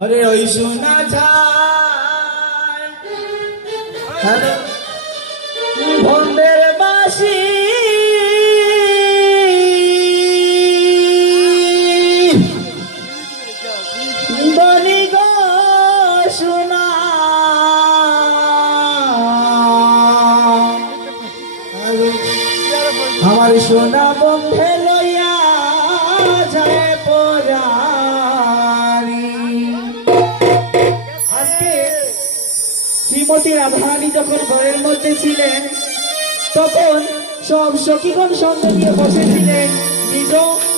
अरे ओई शोना যায় হ্যালো বন্ধের বাঁশি বলি গো শোনা আমার সোনা বন্ধে লইয়া যায় পরারি। আজকে শ্রীমতী রাধারানী যখন ঘরের মধ্যে ছিলেন তখন সব সখীগণ সঙ্গ নিয়ে বসেছিলেন নিজ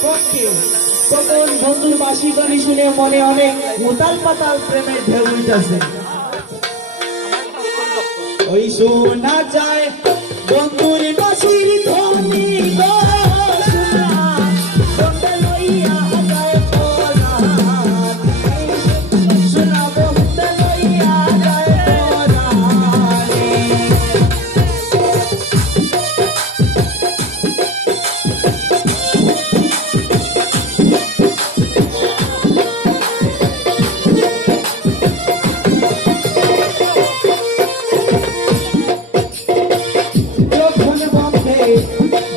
পক্ষে। তখন বন্ধুর বাঁশি ধ্বনি শুনে মনে অনেক উতাল পাতাল প্রেমের ঢেউ উঠেছে। ওই শোনা যায় বন্ধুর বাঁশির ধ্বনি গো শোনা বন্ধে লইয়া যায় পরারি। শোনা বন্ধে লইয়া যায় পরারি।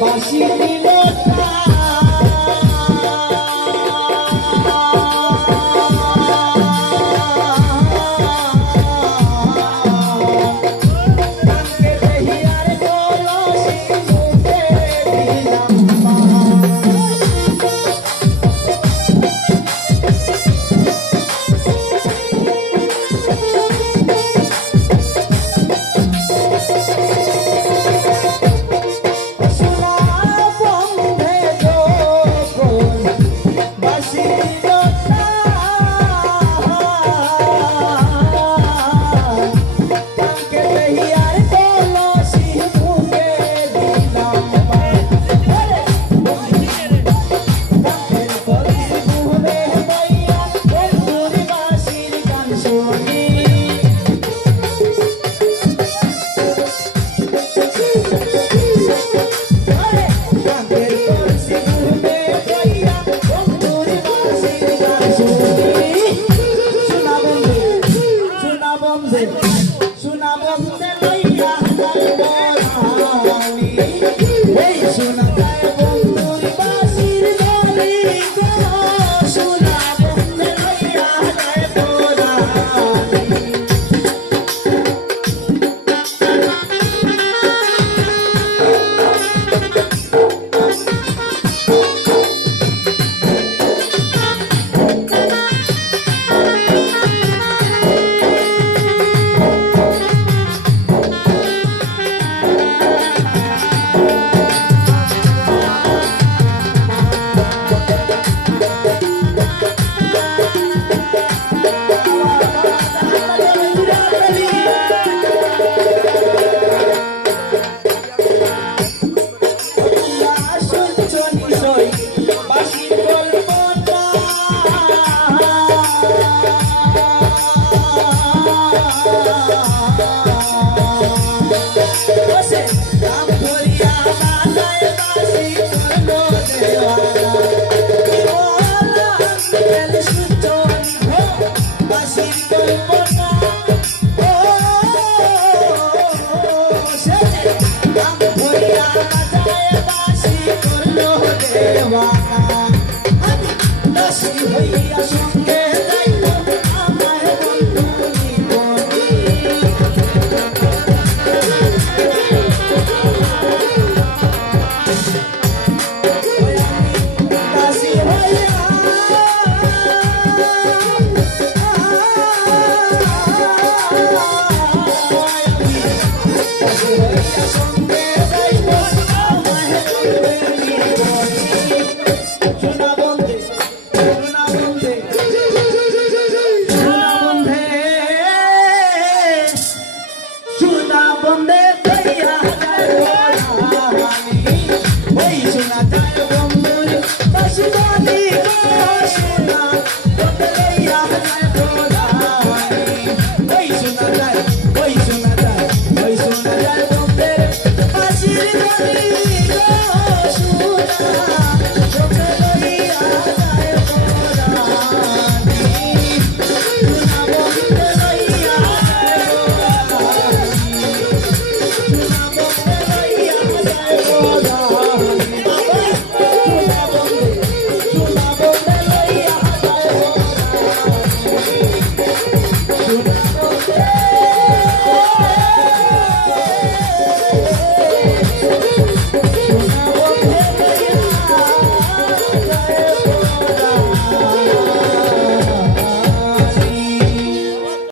বাঁশি দিল শোনা বন্ধে লইয়া যায় পরারি।